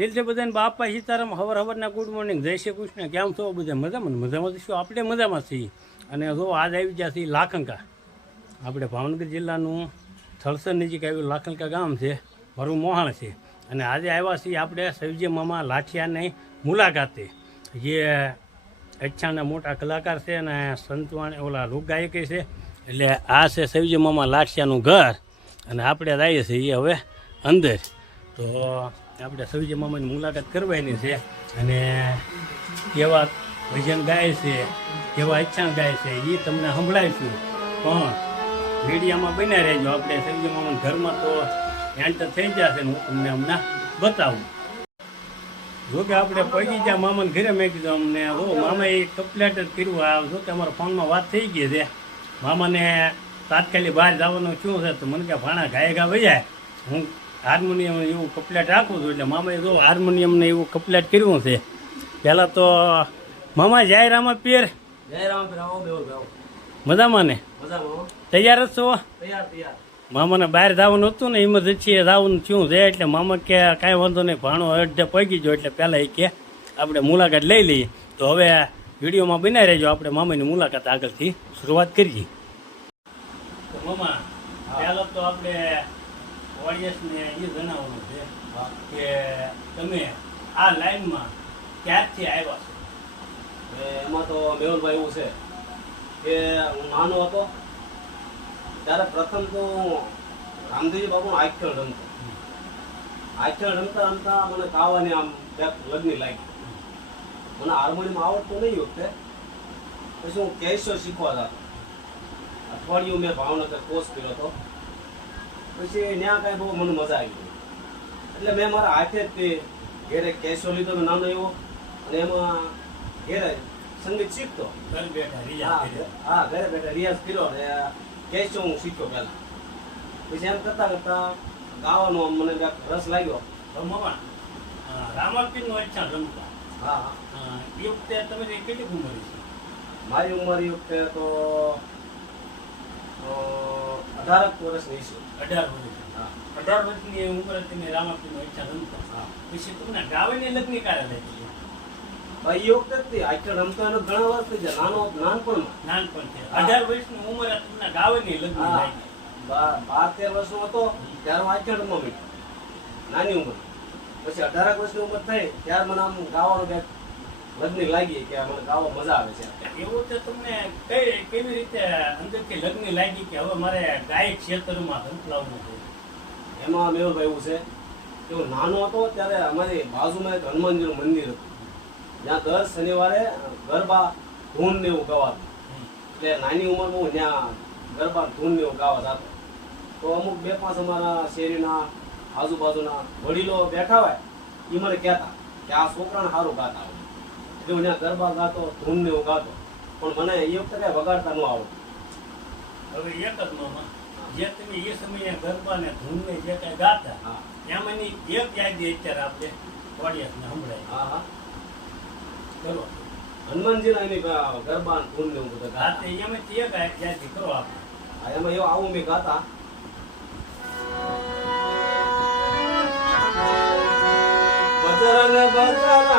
દિલ છે બધાને બાપા સીતારામ હવરના ગુડ મોર્નિંગ જય શ્રી કૃષ્ણ. કેમ છો બધા? મજામાં શું આપણે મજામાં છીએ. અને જો આજ આવી ગયા છીએ લાખંકા. આપણે ભાવનગર જિલ્લાનું થળસર નજીક આવ્યું લાખંકા ગામ છે, ભરું મોહાણ છે. અને આજે આવ્યા છીએ આપણે સૈવજી મામા લાઠિયાની મુલાકાતે, જે અચ્છાના મોટા કલાકાર છે અને સંતવાણી ઓલા લોકગાયક છે. એટલે આ છે સૈવજી મામા લાઠિયાનું ઘર અને આપણે જઈએ છીએ હવે અંદર. તો આપણે સૈવજી મામાની મુલાકાત કરવાની છે અને કેવા ભજન ગાય છે, કેવા ઈચ્છા ગાય છે એ તમને સંભળાવીશું. પણ મીડિયામાં બન્યા રહેજો. આપણે સૈવજી મામાના ઘરમાં તો એન્ટર થઈ જશે ને હું તમને હમણાં બતાવું. જોકે આપણે પહોંચી ગયા મામાને ઘરે. મેં કીધું અમને મામાએ કમ્પ્લેટ જ કર્યું. આ જો કે અમારા ફોનમાં વાત થઈ ગઈ છે. મામાને તાત્કાલિક બહાર જવાનું શું છે તો મને કે ભાણા ગાય ગા વજાય, હું હાર્મોનિયમ એવું કમ્પ્લેટ રાખું છું. એટલે મામાએ જો હાર્મોનિયમને એવું કમ્પ્લેટ કર્યું છે. પહેલાં તો મામા જય રામા પીર. જય રામ મજામાં ને? તૈયાર જ છો? મામાને બહાર જવાનું હતું ને ઇમરજન્સી જવાનું શું છે. એટલે મામા કે કાંઈ વાંધો નહીં, ભાણો અડધે પહોંચી ગયો. એટલે પહેલાં એ કે આપણે મુલાકાત લઈ લઈએ. તો હવે વિડીયોમાં બનાવી રહેજો. આપણે મામાની મુલાકાત આગળથી શરૂઆત કરીએ. તો મામા પહેલાં તો આપણે ઓડિયન્સને એ જણાવવાનું છે કે તમે આ લાઈનમાં ક્યારથી આવ્યા છો? એમાં તો મેહુલભાઈ એવું છે કે હું નાનો હતો ત્યારે પ્રથમ તો રામદેવજી બાપુનો આખ્યાન રમતો. આખ્યાન રમતા રમતા મને ગાવાની આમ લગ્ન લાગી. મને હાર્મોનિયમ આવડતું નહીં વખતે. પછી હું કેશો શીખવા જતો. અઠવાડિયું મેં ભાવનગર કોર્સ કર્યો હતો. પછી ત્યાં કાંઈ બહુ મને મજા આવી ગઈ. એટલે મેં મારા હાથે જ ઘેરે કેશો લીધો નાનો એવો, અને એમાં ઘેરે સંગીત શીખતો. ઘરે બેઠા ઘરે બેઠા રિયાઝ કર્યો અને કેશો હું શીખ્યો પહેલા. પછી એમ કરતા કરતા ગાવાનો મને રસ લાગ્યો. મામા રામાપીરનો અચ્છા રમતા. હા એ વખતે તમે કેટલી ઉંમર છે? મારી ઉંમર એ વખતે તો 18 વર્ષની છે. 18 વર્ષ. 18 વર્ષની ઉંમરે તમે રામાપીરનો અચ્છા રમતા. પછી તમને ગાવાની લગ્ન ક્યારે લાગી? એ વખતે આખ્યાન રમતો એનો ઘણા વર્ષ થઈ જાય. નાનપણ છે. 18 વર્ષની ઉંમરે તમને ગાવાની લગ્ન લાગી. 12-13 વર્ષનો હતો ત્યારે હું આખ્યાન રમવા માંડ્યો, નાની ઉંમર. પછી 18 વર્ષની ઉંમર થઈ ત્યારે મને આમ ગાવાનું લગ્ન લાગી કે મને ગાવા મજા આવે છે. એવું તો તમને કેવી રીતે અંદરથી લગ્ન લાગી કે હવે મારે ગાયક ક્ષેત્રમાં સંકળાવવું છે? એમાં મેહુલભાઈ એવું છે કે હું નાનો હતો ત્યારે અમારી બાજુમાં એક હનુમાનજીનું મંદિર હતું, જ્યાં દર શનિવારે ગરબા ધૂન ને એવું ગવાતું. એટલે નાની ઉંમરમાં હું ત્યાં ગરબા ધૂન ને એવું ગાવા જતો. તો અમુક 2-5 અમારા શેરીના આજુબાજુના વડીલો બેઠા હોય એ મને કહેતા કે આ છોકરાને સારું ગાતા હોય. એટલે હું ત્યાં ગરબા ગાતો, ધૂન ને એવું ગાતો. પણ મને એ વખતે કઈ વગાડતા ન આવડતું. હવે એક જ મામા, જે તમે એ સમયે ગરબા ને ધૂન ને જે કઈ ગાતા એમાંની એક યાદી અત્યારે આપણે ઓડિયન્સને સંભળાય. હા કરો હનુમાનજીના એની ગરબા ધૂન ને એવું બધા ગાતા. એમાંથી એક યાદી કરો આપણે. એમાં એવું આવું મેં ગાતા. બજરંગ બજરંગ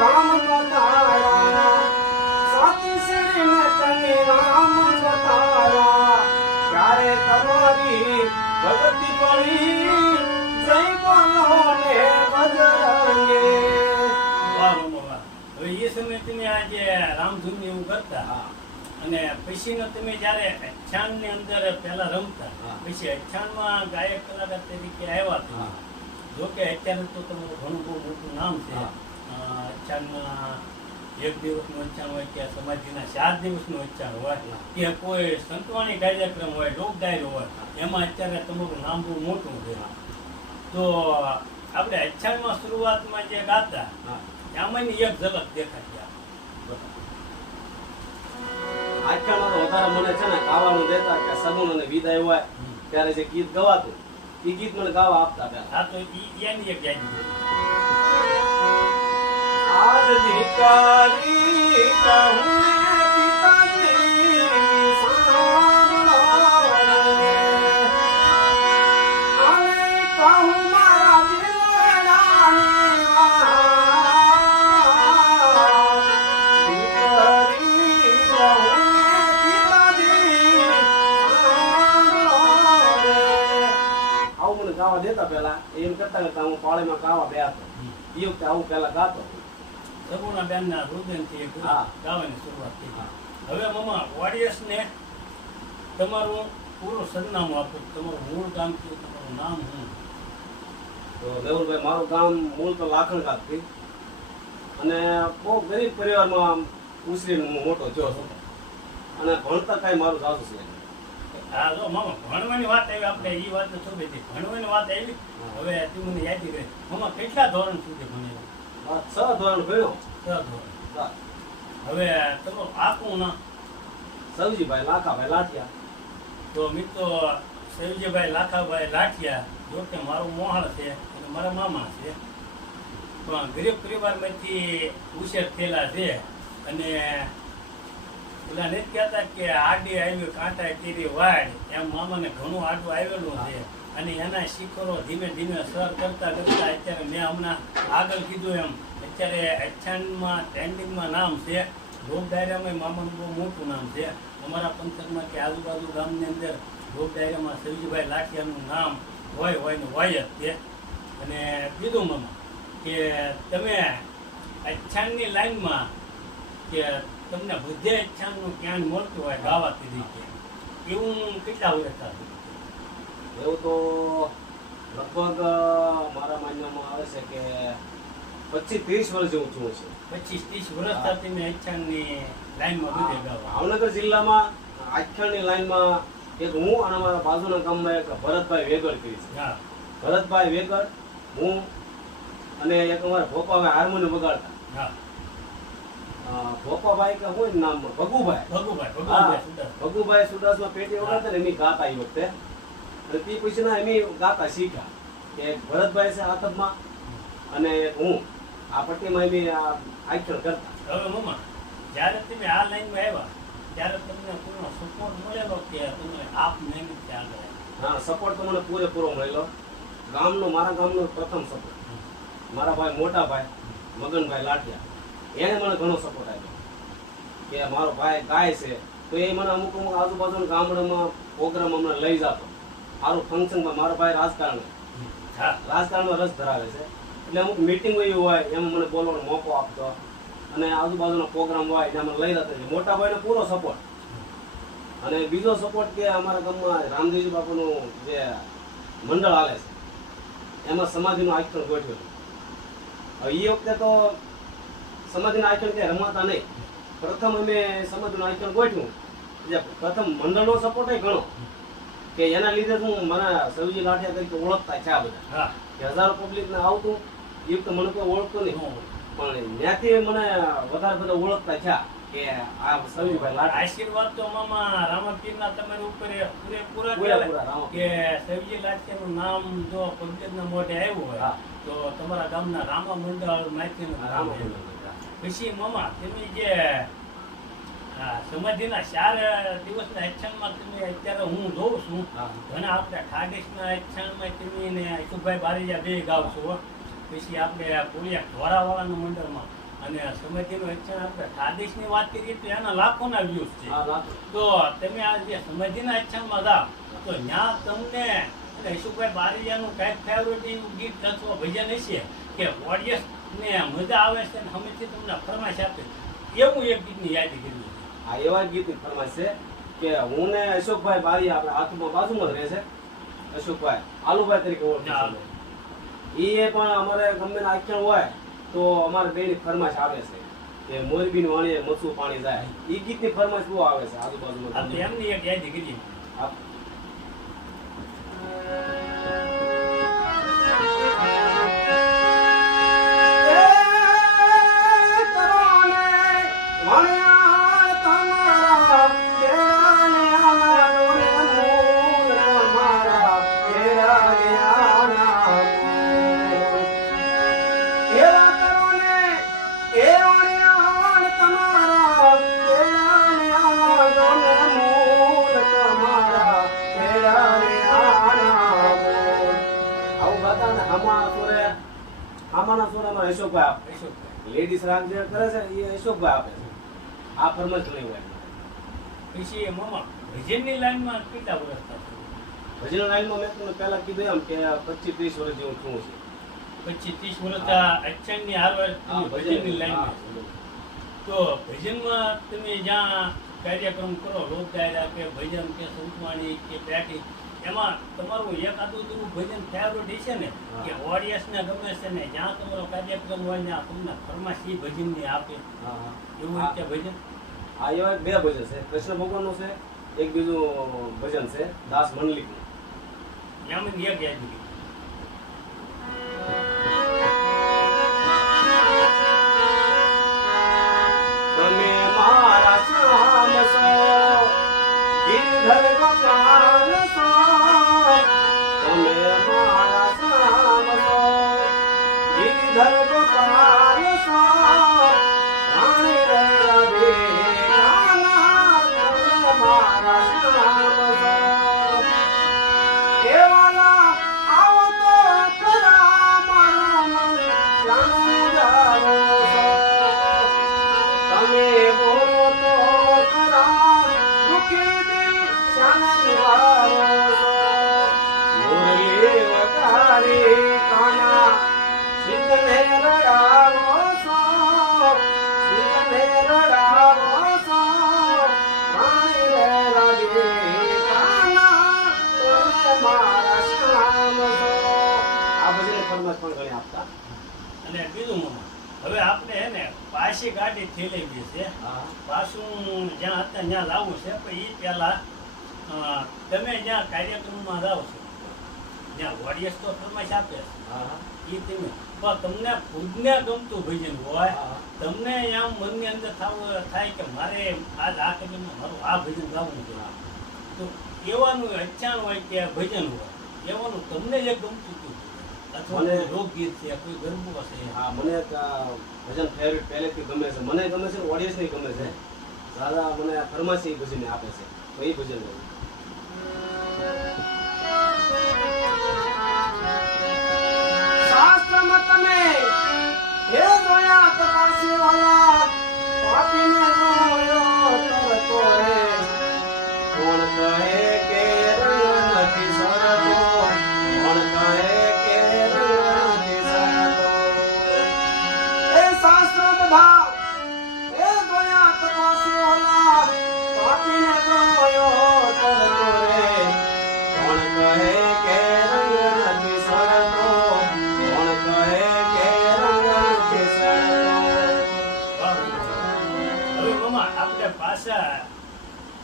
રામ તારા સાચી શ્રીને તમે રામ તારા ક્યારે તમારી ભગતી પડી જય બોલો ને બજરંગે. હવે એ સમયે તમે આજે રામધૂન એવું કરતા અને પછીનો તમે જયારે અચ્છાન ની અંદર પહેલા રમતા, પછી અચ્છાનમાં ગાયક કલાકાર તરીકે આવ્યા હતા. જોકે અત્યારે તો તમારું ઘણું બહુ મોટું નામ છે. અચ્છાનમાં 1 દિવસનું અચ્છાણ હોય કે સમાધિના 4 દિવસનું અચ્છાણ હોય કે કોઈ સંતવાણી કાર્યક્રમ હોય લોક ડાયરો હોય એમાં અત્યારે તમારું નામ બહુ મોટું છે. તો આપણે અચ્છાણમાં શરૂઆતમાં જે ગાતા હા. આમાંની એક ઝલક દેખાય. આખ્યાનો તો વધારે મને છે ને ગાવાનું દેતા કે સગુન અને વિદાય હોય ત્યારે જે ગીત ગવાતું એ ગીત મને ગાવા આપતા પહેલા. આ તો એની એક યાદી છે. આજ દીકરી કહું પિતાજી સાંભળો રે. અને કહું મારા દિલડાની વાત. દીકરી કહું પિતાજી સાંભળો રે. આવું મને ગાવા દેતા પહેલા એમ કરતા કરતા હું પાળીમાં ગાવા બેઠો. એ વખતે આવું પહેલા ગાતો. સગુણા બેનના રુદનથી એક હા. ગાવાની શરૂઆત થઈ. હા. હવે મમ્મા ઓડિયન્સને તમારું પૂરું સરનામું આપો. તમારું મૂળ ગામ કયું, તમારું નામ શું? તો મેહુલભાઈ મારું ગામ મૂળ તો લાખણકાથી અને બહુ ગરીબ પરિવારમાં ઉછરીને હું મોટો થયો છું અને ભણતર કાંઈ મારું સાસુ છે. હા જો મામા ભણવાની વાત આવી, આપણે એ વાત છોડી હતી. ભણવાની વાત આવી. હવે તું મને યાદ રહે મમ્મા કેટલા ધોરણ સુધી ભણેલા? 6 ધોરણ ભણ્યો. 6 ધોરણ. હા. હવે તમારું આખું ના સવજીભાઈ લાખાભાઈ લાઠિયા. તો મિત્રો સૈવજીભાઈ લાખાભાઈ લાઠિયા જો કે મારું મોહાળ છે અને મારા મામા છે, પણ ગરીબ પરિવારમાંથી ઉછેર થયેલા છે. અને પેલા નથી કહેતા કે આડી આવી કાંટા કેરી વાડ, એમ મામાને ઘણું આડું આવેલું છે. અને એના શિખરો ધીમે ધીમે સર કરતા કરતા અત્યારે મેં હમણાં આગળ કીધું એમ અત્યારે અચ્છાણમાં ટ્રેન્ડિંગમાં નામ છે. લોક ડાયરામાં મામાનું બહુ મોટું નામ છે. અમારા પંથકમાં કે આજુબાજુ ગામની અંદર લોક ડાયરામાં સૈવજીભાઈ લાઠિયાનું નામ હોય ને હોય જ તે. અને કીધું મામા કે તમે અચ્છાણની લાઈનમાં કે તમને બધે અચ્છાણનું જ્ઞાન મળતું હોય ગાવાતી રીતે, એવું કેટલા વર્ષ થતું? એવું તો લગભગ મારા માન્યમાં આવે છે કે 25-30 વર્ષ જેવું થયું છે. 25-30 વર્ષ થતી મેં અચ્છાણની લાઈનમાં બધે ગાવા. ભાવનગર જિલ્લામાં આખ્યાનની લાઈનમાં એક હું અને અમારા બાજુના ગામમાં એક ભરતભાઈ વેગડ કરી છે. હા. ભરતભાઈ વેગડ, હું અને એક અમારા ભોપાભાઈ હાર્મોનિયમ વગાડતા. હા. ભોપાભાઈ કે હું એનું નામ ભગુભાઈ. ભગુભાઈ સુદાસ. ભગુભાઈ સુદાસમાં પેટી વગાડતા ને એમ ગાતા એ વખતે. અને તે પછીના એમ ગાતા શીખ્યા કે ભરતભાઈ છે આતબમાં અને એક હું આ પટ્ટીમાં એમ આખ્યાન કરતા. હવે મમ્મા જ્યારે તમે આ લાઈનમાં આવ્યા ત્યારે તમને પૂર્ણ સપોર્ટ મળેલો કે તમને આપ મહેનતથી આગળ આવ્યા? હા, સપોર્ટ તો મને પૂરેપૂરો મળેલો. મારા ગામનો પ્રથમ સપોર્ટ મારા ભાઈ મોટા ભાઈ મગનભાઈ લાઠિયા, એને મને ઘણો સપોર્ટ આપ્યો કે મારો ભાઈ ગાય છે તો એ મને અમુક આજુબાજુના ગામડામાં પ્રોગ્રામ અમને લઈ જતો. સારું ફંક્શનમાં મારો ભાઈ રાજકારણમાં રસ ધરાવે છે એટલે અમુક મિટિંગ હોય એમાં મને બોલવાનો મોકો આપતો અને આજુબાજુનો પ્રોગ્રામ હોય એને મને લઈ જતો. મોટા ભાઈનો પૂરો સપોર્ટ. અને બીજો સપોર્ટ કે અમારા ગામમાં રામદેવજી બાપુનું જે મંડળ હાલે છે એમાં સમાધિનું આખ્યાન ગોઠવેલું. હવે એ વખતે તો સમાધિના આખ્યાન કે રમાતા નહીં. પ્રથમ અમે સમાધિનું આખ્યાન ગોઠવ્યું જે પ્રથમ મંડળનો સપોર્ટ ઘણો કે એના લીધે હું મને સવજી લાઠિયા તરીકે ઓળખતા છે આ બધા. હા. કે હજારો પબ્લિકને આવતું એ વખતે મને કોઈ ઓળખતો નહીં, પણ ત્યાંથી મને વધારે બધા ઓળખતા છે કે આ સવજીભાઈ લાઠિયા. આશીર્વાદ તો મામા રામાપીરના તમારી ઉપર પૂરેપૂરા પૂરેપૂરા કહેવાય રામાપીર. કે સૈવજી લાઠિયાનું નામ જો પબ્લિકના મોઢે આવ્યું હોય હા. તો તમારા ગામના રામા મંડળ માહિતીનું નામ આવ્યું. પછી મામા તમે જે સમાધિના 4 દિવસના અચ્છાણમાં તમે અત્યારે હું જોઉં છું હા. ઘણા આપણે ઠાગેશના અચ્છાણમાં તમે ને અશુભાઈ બારીજા બે ગાવ છો. પછી આપણે કોળિયા ઢોરાવાળાના મંડળમાં અને સમાધિનું અચ્છાણ આપણે ઠાગેશની વાત કરીએ તો એના લાખોના વ્યૂઝ છે. હા, લાખો. તો તમે આ જે સમાધિના અચ્છાણમાં જાઓ તો ત્યાં તમને અને અશુભાઈ બારીજાનું કાંઈક ફેવરેટ એવું ગીત અથવા ભજન હશે કે ઓડિયન્સને મજા આવે છે અને હમેથી તમને ફરમાઈશ આપે એવું એક ગીતની યાદી કરી. આ એવા ગીતની ફરમાઈશ છે કે હું ને અશોકભાઈ બારી આપણે હાથમાં બાજુમાં જ રહે છે. અશોકભાઈ આલુભાઈ તરીકે ઓળખે છે. એ પણ અમારે ગમે આખ્યાન હોય તો અમારે બેની ફરમાશ આવે છે કે મોરબીની વાણીએ મચું પાણી જાય. ઈ ગીતની ફરમાશ બહુ આવે છે આજુબાજુમાં. આપણે એમની એક યાદ કરીએ. આપ- આમાંના સુર અમારા અશોકભાઈ આપે. લેડીઝ રાગ જે કરે છે એ અશોકભાઈ આપે છે. આ ફરમાશ નહીં હોય. પછી મામા ભજનની લાઈનમાં કેટલા વર્ષ થશે? ભજન લાઈનમાં મેં તમને પહેલા કીધું એમ કે 25-30 વર્ષ જેવું છું છે. 25-30 વર્ષ અચ્છાની હારવાર તમે ભજનની લાઈનમાં. તો ભજનમાં તમે જ્યાં કાર્યક્રમ કરો, લોક ડાયરા કે ભજન કે સંતવાણી કે પેટી, એમાં તમારું એકાદું એવું ભજન ફેવરેટ છે ને કે ઓડિયન્સને ગમે છે ને, જ્યાં તમારો કાર્યક્રમ હોય ને તમને ફરમાશી ભજનની આપે, એવું રીતે ભજન? આ એવા બે ભજન છે, કૃષ્ણ ભગવાનનું છે, એક બીજું ભજન છે દાસ મંડલિકનું. એમાં એક યાદ કરી. તમે મારા શ્યામ છો, ગિરધર ગોપાલ છો. તમે મારા શ્યામ છો, ગિરધર ગોપાલ છો. રાણી રે રવિ કાના, તમે મારા શ્યામ છો. કેવાલા આવો તો ખરા મારું મન શ્યામ જાવો છો. તમે બોલો તો ખરા દુખી દિલ શાનન વાળો છો. મુરલી વગાડી કાના સિદ્ધને રડાવો છો. સિદ્ધને રડાવો છો. રાણી રે રવિ કાના, તમે મારા શ્યામ છો. આ બધી ફરમાશ પણ ઘણી આપતા. અને બીજું મામા, હવે આપણે હે ને પાછી ગાડી થેલી ગઈ છે, પાછું જ્યાં હતા ત્યાં લાવવું છે, પણ એ પહેલા તમે જ્યાં કાર્યક્રમમાં જાઓ છો જ્યાં ઓડિયન્સ તો ફરમાઈશ આપે છે, એ તમે પણ તમને ખુદને ગમતું ભજન હોય, તમને આમ મનની અંદર થાય કે મારે આજ આ કાર્યક્રમમાં મારું આ ભજન ગાવું છે, તો એવાનું અચાણ હોય કે ભજન હોય, એવાનું તમને જે ગમતું હતું અથવા મને લોકગીત છે, કોઈ ગરબો છે? હા, મને એક ભજન ફેવરિટ પહેલેથી ગમે છે. મને ગમે છે, ઓડિયન્સને ગમે છે. દાદા મને ફરમાશી ભજન આપે છે, તો એ ભજન ગાઉં. શાસ્ત્રમાં તમે હે જોયા તપાસી વાલા, પાપીને જોયો તરતો રે. કોણ કહે કે રંગ નથી સરતો, કોણ કહે કે રંગ નથી સરતો. એ શાસ્ત્ર બધા હે જોયા તપાસી વાલા, પાપીને જોયો તરતો રે. કોણ કહે કે રંગ નથી સરતો, કોણ કહે કે રંગ નથી સરતો. હવે મામા આપણે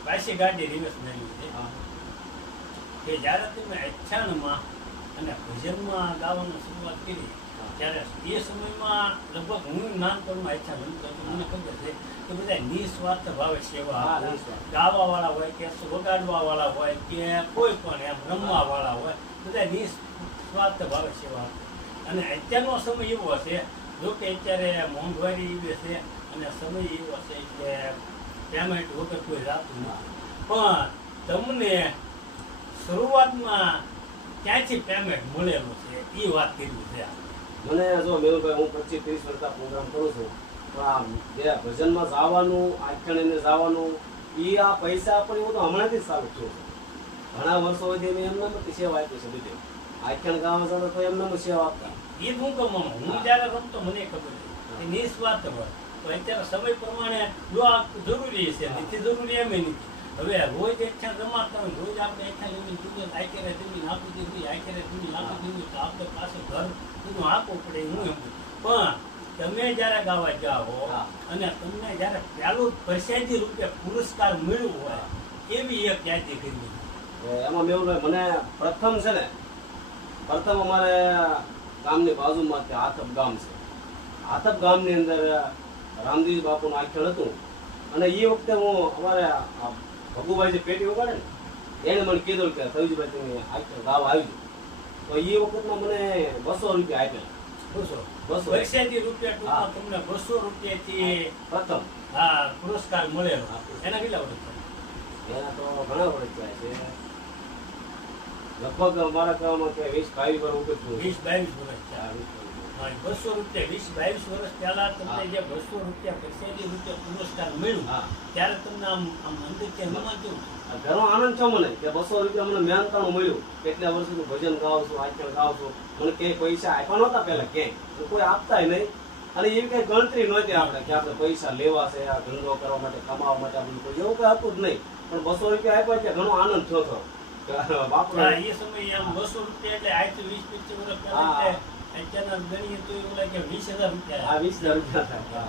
પાછી ગાડી રિવર્સ મેળવી છે કે જ્યારે તમે અચ્છાણમાં અને ભજનમાં ગાવાની શરૂઆત કરી, ત્યારે એ સમયમાં લગભગ હું નાનપણમાં અચ્છાણ રમતો હતો. મને ખબર છે કે બધા નિસ્વાર્થ ભાવે સેવા આપે. ગાવા વાળા હોય કે વગાડવા વાળા હોય કે કોઈ પણ એમ રમવા વાળા હોય, બધા નિસ્વાર્થ ભાવે સેવા આપે. અને અત્યારનો સમય એવો છે, જો કે અત્યારે મોંઘવારી એવી છે અને સમય એવો છે કે પેમેન્ટ વગર કોઈ રાતું નથી. પણ તમને શરૂઆતમાં ક્યાંથી પેમેન્ટ મળેલું છે એ વાત કરવી છે. મને જો મેહુલભાઈ, હું 25-30 વર્ષના પ્રોગ્રામ કરું છું, તો આ જે ભજનમાં જવાનું, આખ્યાણીને જવાનું, એ આ પૈસા પણ એવું તો હમણાંથી જ ચાલુ થયું છે. ઘણા વર્ષો સુધી મેં એમને નથી સેવા આપી છે. બધી આખ્યાન ગાવા જતા તો એમને સેવા આપતા. એ જ હું કહું મામા, હું જ્યારે રમતો મને ખબર છે એ નિસ્વાર્થ હોય. તો અત્યારે સમય પ્રમાણે જો આ જરૂરી છે, નથી જરૂરી એમ નથી. હવે રોજ અચ્છા રમાડતા હોય, રોજ આપણે અચ્છા જમીન દૂધ આખેરે જમીન આપી દીધી, આખેરે જમીન આપી દીધી, તો આપણે પાસે ઘર બધું આપવું પડે. હું એમ પણ તમે જ્યારે ગાવા જાઓ હા. અને તમને જ્યારે પહેલું પ્રસાદી રૂપે પુરસ્કાર મળ્યો હોય એવી એક યાદી કરી. એમાં મેહુલભાઈ મને પ્રથમ છે ને, પ્રથમ અમારે ગામની બાજુમાં હાથપ ગામ છે. હાથપ ગામની અંદર રામદેવ બાપુનું આખ્યાન હતું અને એ વખતે હું અમારે ભગુભાઈ જે પેટી ઉગાડે ને એને મને કીધું કે સયુજીભાઈ તમે આખ્યાન ગાવા આવી તો એ વખતમાં મને 200 રૂપિયા આપેલા. 200 પ્રસાદી રૂપે ટૂંકમાં તમને 200 રૂપિયાથી પ્રથમ. હા પુરસ્કાર મળેલો. એના કેટલા વર્ષ થયા? એના તો ઘણા વર્ષ થયા છે, લગભગ અમારા ગામમાં કે 20-22 વર્ષ ઉપર થયું. 20-22 વર્ષ થયા. 200 રૂપિયા 20-22 વર્ષ પહેલા તમને જે 200 રૂપિયા પ્રસાદી રૂપે પુરસ્કાર મળ્યું હા. ત્યારે તમને આમ અંદરથી અનુમાન કેવું? ઘણો આનંદ છો મને કે 200 રૂપિયા મને મહેનતાણું મળ્યું. કેટલા વર્ષથી ભજન ગાઉં છું, આખ્યાન ગાઉં છું. મને ક્યાંય પૈસા આપ્યા નહોતા પહેલા ક્યાંય, કોઈ આપતાય નહીં અને એવી કઈ ગણતરી નહોતી આપણે કે આપણે પૈસા લેવા છે આ ધંધો કરવા માટે, કમાવા માટે, આપણે કોઈ એવું કઈ હતું જ નહીં. પણ 200 રૂપિયા આપ્યા એટલે ઘણો આનંદ થયો હતો. બાપુ હા, એ સમયે આમ 200 રૂપિયા એટલે આજથી 20-25 વર્ષ પહેલા હા. એટલે અત્યારના ગણીએ તો એવું લાગે 20,000 રૂપિયા. આ 20,000 રૂપિયા થાય.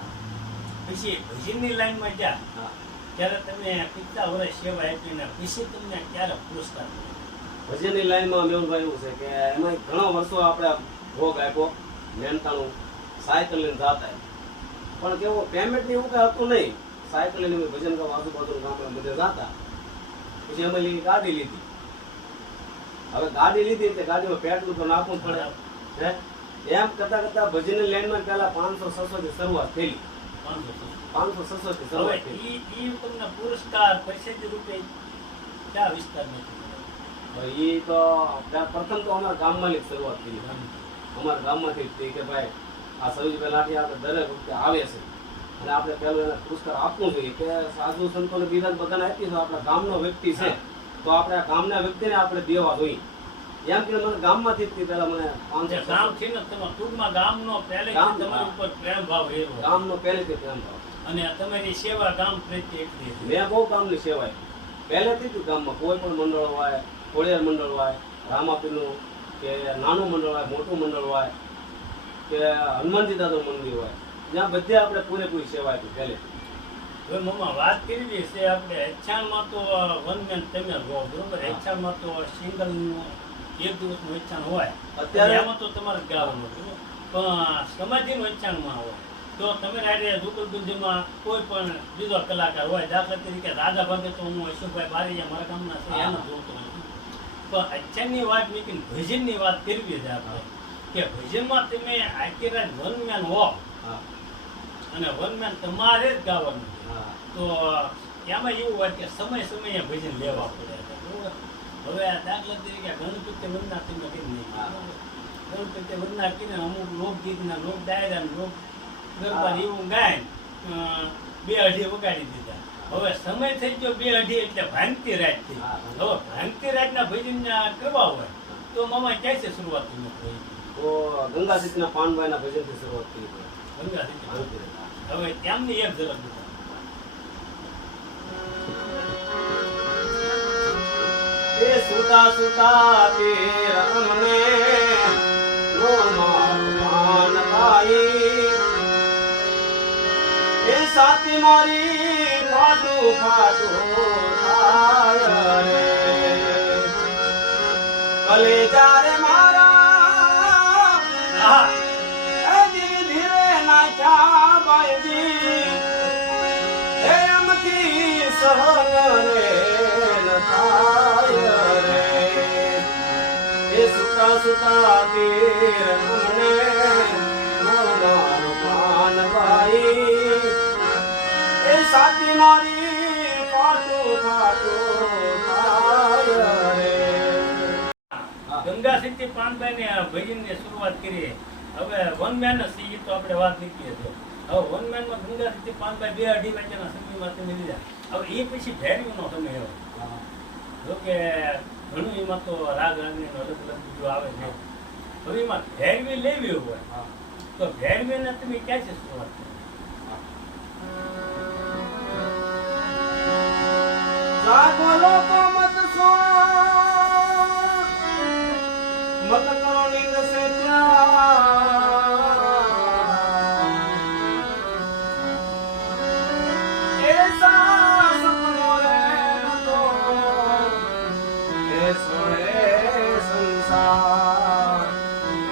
પછી ભજનની લાઈનમાં જા હા. ત્યારે તમે કેટલા વર્ષ સેવા આપીને પછી તમને ક્યારે પુરસ્કાર મળ્યો? ભજનની લાઈનમાં મેહુલભાઈ એવું છે કે એમાં ઘણા વર્ષો આપણે ભોગ આપ્યો, મહેનતાણું, સાયકલ લઈને જાતા. પણ કેવું પેમેન્ટ એવું કઈ હતું નહીં. સાયકલ લઈને ભજન ગાવા આજુબાજુ ગામમાં બધે જાતા. પછી અમે ગાડી લીધી. હવે ગાડી લીધી એટલે ગાડીમાં પેટ્રોલ તો નાખવું જ પડે. હે? એમ કરતા કરતા ભજનની લાઈનમાં પહેલા 500-600 થી શરૂઆત થયેલી. 500-600 થી શરૂઆત હવે થઈ. ઈ તમને પુરસ્કાર પ્રસિદ્ધ રૂપે કયા વિસ્તારમાં એ તો પ્રથમ તો અમારા ગામમાં જ શરૂઆત થઈ. અમારા ગામમાંથી જ થઈ કે ભાઈ આ સયુજીભાઈ લાઠી આપણે દરેક વખતે આવે છે અને આપણે પહેલું એને પુરસ્કાર આપવું જોઈએ કે સાધુ સંતોને બીજા બધાને આપી તો આપણા ગામનો વ્યક્તિ છે તો આપણે આ ગામના વ્યક્તિને આપણે દેવા જોઈએ. એમ કે મને ગામમાંથી જ પહેલા મને 500 ગામ છે ને તમે ટૂંકમાં ગામનો પહેલેથી ગામ, તમારી ઉપર પ્રેમ ભાવ એવો ગામનો પહેલેથી પ્રેમ ભાવ. અને તમારી સેવા ગામ પ્રત્યે એટલી હતી. મેં બહુ ગામની સેવાય પહેલેથી જ ગામમાં કોઈ પણ મંડળ હોય, ખોડિયાર મંડળ હોય, રામાપીરનું કે નાનું મંડળ હોય, મોટું મંડળ હોય કે હનુમાનજી દાદાનું મંદિર હોય, ત્યાં બધે આપણે પૂરેપૂરી સેવા આપી પહેલેથી. હવે મમ્મા વાત કરવી છે આપણે એચ્છાણમાં તો વન મેન તમે રહો બરોબર. એચ્છાણમાં તો સિંગલ એક દિવસનું એચ્છાણ હોય અત્યારે- એમાં તો તમારે ગાવાનું બરોબર. પણ સમાધિનું એચ્છાણમાં હોય તો તમે રાડે દુકલબુદ્ધિમાં કોઈ પણ બીજો કલાકાર હોય, દાખલા તરીકે રાધા ભગે તો હું અશોકભાઈ બારીયા મારા ગામના છે એને જોતો નથી. પણ અત્યારની વાત મૂકીને ભજનની વાત કરવી છે આપણે કે ભજનમાં તમે આખી રાત વનમેન હો હા અને વનમેન તમારે જ ગાવાનું છે. હા તો એમાં એવું હોય કે સમય સમયે ભજન લેવા પડે છે બરોબર. હવે આ દાખલા તરીકે ગણપતિ વંદના તમે કરી નહીં. ગણપતિ વંદના કરીને અમુક લોકગીતના લોક ડાયરા લોક ગરબા એવું ગાય 2-2.5 વગાડી દીધા. હવે સમય થઈ ગયો 2-2.5 એટલે ભાંગતી રાત થઈ. હવે ભાંગતી રાતના ભજન કરવા હોય તો મામા ક્યાંથી શરૂઆત તમે કરી? તો ગંગા સીતના પાનભાઈના ભજનથી શરૂઆત કરી. ગંગા દીદી. હવે તેમની એક ઝલક દીધા. એ સુતા સુતા તે અમને નો માન પાઈ એ સાથી મારી ફાટું ફાટું થાય રે કલેજા રે મારા એ ધીરે ધીરે નાચા બાયજી એ એમથી સહન રે ન થાય રે એ સુતા સુતા તીર અમને મારું પાનભાઈ એ સાથી મારી ફાટું ફાટું થાય રે. ગંગા સિદ્ધિ પાનભાઈ ને ભજન ની શરૂઆત કરી. હવે વન મેન સી તો આપણે વાત નીકળીએ છીએ. હવે વન મેન માં ગંગા સિદ્ધિ પાનભાઈ 2-2.5 વાગ્યાના સમયમાં તમે લીધા. હવે એ પછી ભેરવીનો સમય આવ્યો. જોકે ઘણું એમાં તો રાગ રાગની અલગ અલગ બીજું આવે છે. હવે એમાં ભેરવી લેવી હોય તો ભેરવી ને તમે ક્યાંથી શરૂઆત કરી? જાગો લોકો મત સો મત કરો નિંદ સે પ્યાર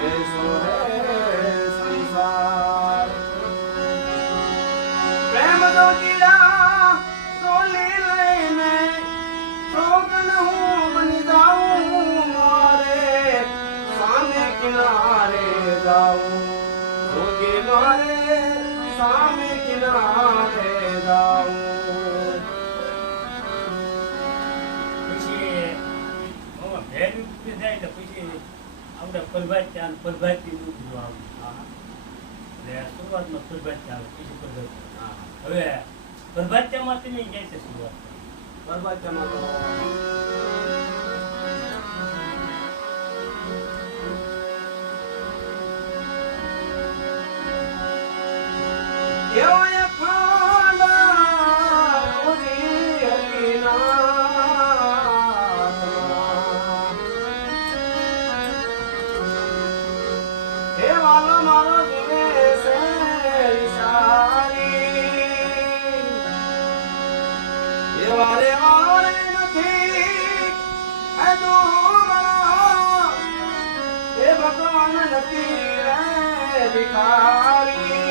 બેસો રે સંસાર પ્રેમ તો કીડા તોલી લઈને સોગન હું બની જાઉં મારે સામે કિનારે જાઉં રોગે મારે સામે કિનારે જાઉં પછી ભેરી ઉતરી જાય તો પછી આપણે પરભાત્યા અને પરભાતી નું આવ્યું એટલે શરૂઆતમાં પરભાત્યા આવે પછી પરભાત્યા હવે પરભાત્યામાં તમે ક્યાં છે શરૂઆત પરભાત્યામાં તો એવાય ખાંડા રોજી હકીનાથમાં હે વાલો મારો જીવે છે ઈશારી એ વારે વાળો રે નથી એ દુબળા એ ભગવાન નથી રે ભિખારી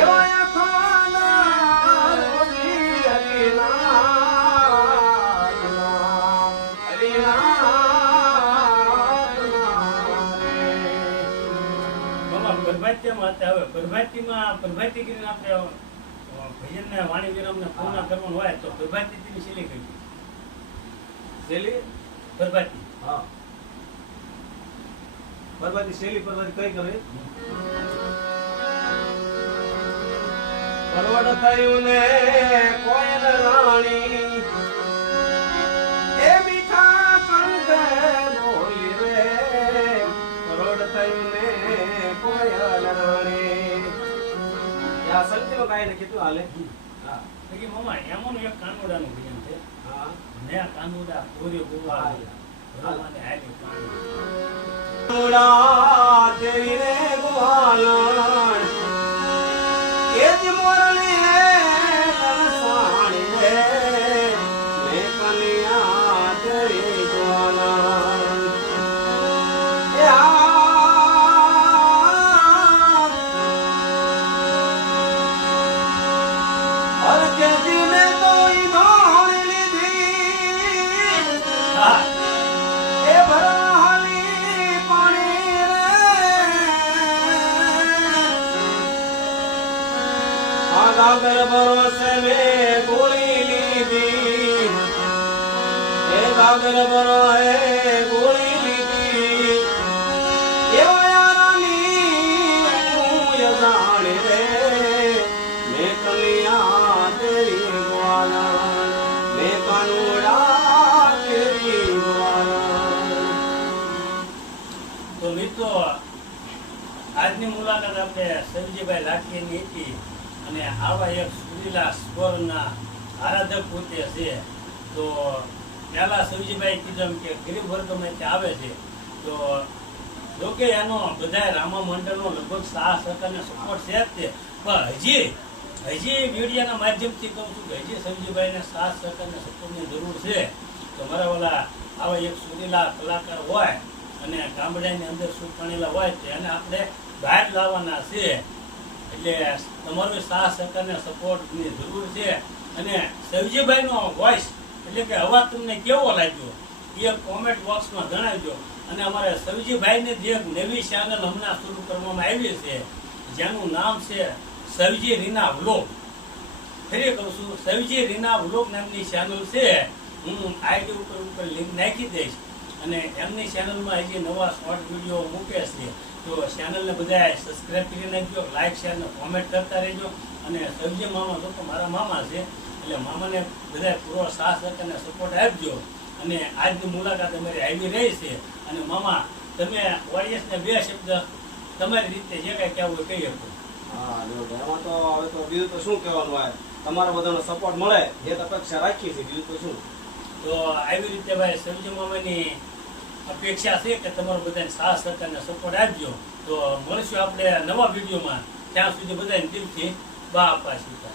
એવાય ખાંડા રોજી હકીનાથમાં પરભાત્યામાં હતા હવે પરભાતીમાં પરભાતી કરીને આપણે ભજનને વાણી વિરામને પૂર્ણ કરવાનું હોય તો પરભાતી તેની શૈલી કઈ શૈલી પરભાતી હા પરભાતી શૈલી પરભાતી કઈ કરે પરવડ થયું ને કોયલ રાણી એ મીઠા કંઠે બોલી રે પરવડ થયું ને કોયલ રાણી યા સંગીતમાં કાંઈ લખી તું હાલે હા પછી મામા એમાંનું એક કાનોડાનું ભજન છે હા ને કાનોડા પૂરે ગોવા ભગવાને હાલી કાનોડા તેરી રે ગોવાલણ એ જ મોરલી રે રસાણી રે મે કન્યા તેરી ગોવાલણ એ હર કે દિને તો ઈધોણી લીધી હા એ ભરાહાલી પાણી રે આ ગાગર ભરોસે મેં ગોળી લીધી એ ગાગર ભરોએ ગોળી લીધી એવો યારાની તું યજાણી રે મેં કલિયા તેરી ગ્વાલણ મેં કાનુડા તેરી ગ્વાલણ તો મિત્રો આજની મુલાકાત આપણે સવજીભાઈ લાઠીની હતી અને આવા એક સુરીલા સ્વરના આરાધક પોતે છે તો પહેલા સવજીભાઈ કીધું કે ગરીબ વર્ગમાંથી આવે છે તો જોકે એનો બધા રામા મંડળનો લગભગ 7% સપોર્ટ છે જ તે પણ હજી મીડિયાના માધ્યમથી કહું છું કે હજી સવજીભાઈને 7% સપોર્ટની જરૂર છે તો મારા ઓલા આવા એક સુરીલા કલાકાર હોય અને ગામડાની અંદર સુખાણેલા હોય તો એને આપણે બહાર લાવવાના છે એટલે તમારો 7% સપોર્ટની જરૂર છે અને સવજીભાઈનો વોઇસ એટલે કે અવાજ તમને કેવો લાગ્યો એ કોમેન્ટ બોક્સમાં જણાવજો અને અમારે સવજીભાઈને જે એક નવી ચેનલ હમણાં શરૂ કરવામાં આવી છે જેનું નામ છે સવજી રીના વ્લોગ ફરી કહું છું સવજી રીના વ્લોગ નામની ચેનલ છે હું આઈડી ઉપર લિંક નાખી દઈશ અને એમની ચેનલમાં હજી નવા શોર્ટ વિડીયો મૂકે છે તો ચેનલને બધા સબસ્ક્રાઇબ કરી નાખજો લાઈક શેર ને કોમેન્ટ કરતા રહેજો અને સવજી મામા તો મારા મામા છે એટલે મામાને બધા પૂરો સાથ અને સપોર્ટ આપજો અને આજની મુલાકાત અમારી આવી રહી છે અને મામા તમે ઓડિયન્સને 2 શબ્દ તમારી રીતે જે કાંઈ કહેવું હોય કહી શકો હા જો એમાં તો હવે તો બીજું તો શું કહેવાનું હોય તમારા બધાનો સપોર્ટ મળે એ તો અપેક્ષા રાખીએ છીએ બીજું તો શું તો આવી રીતે ભાઈ સવજી મામાની અપેક્ષા છે કે તમારો બધાને સાથ અને સપોર્ટ આપજો તો મળશું આપણે નવા વિડીયોમાં ત્યાં સુધી બધાને દિલથી બા આપા સીતા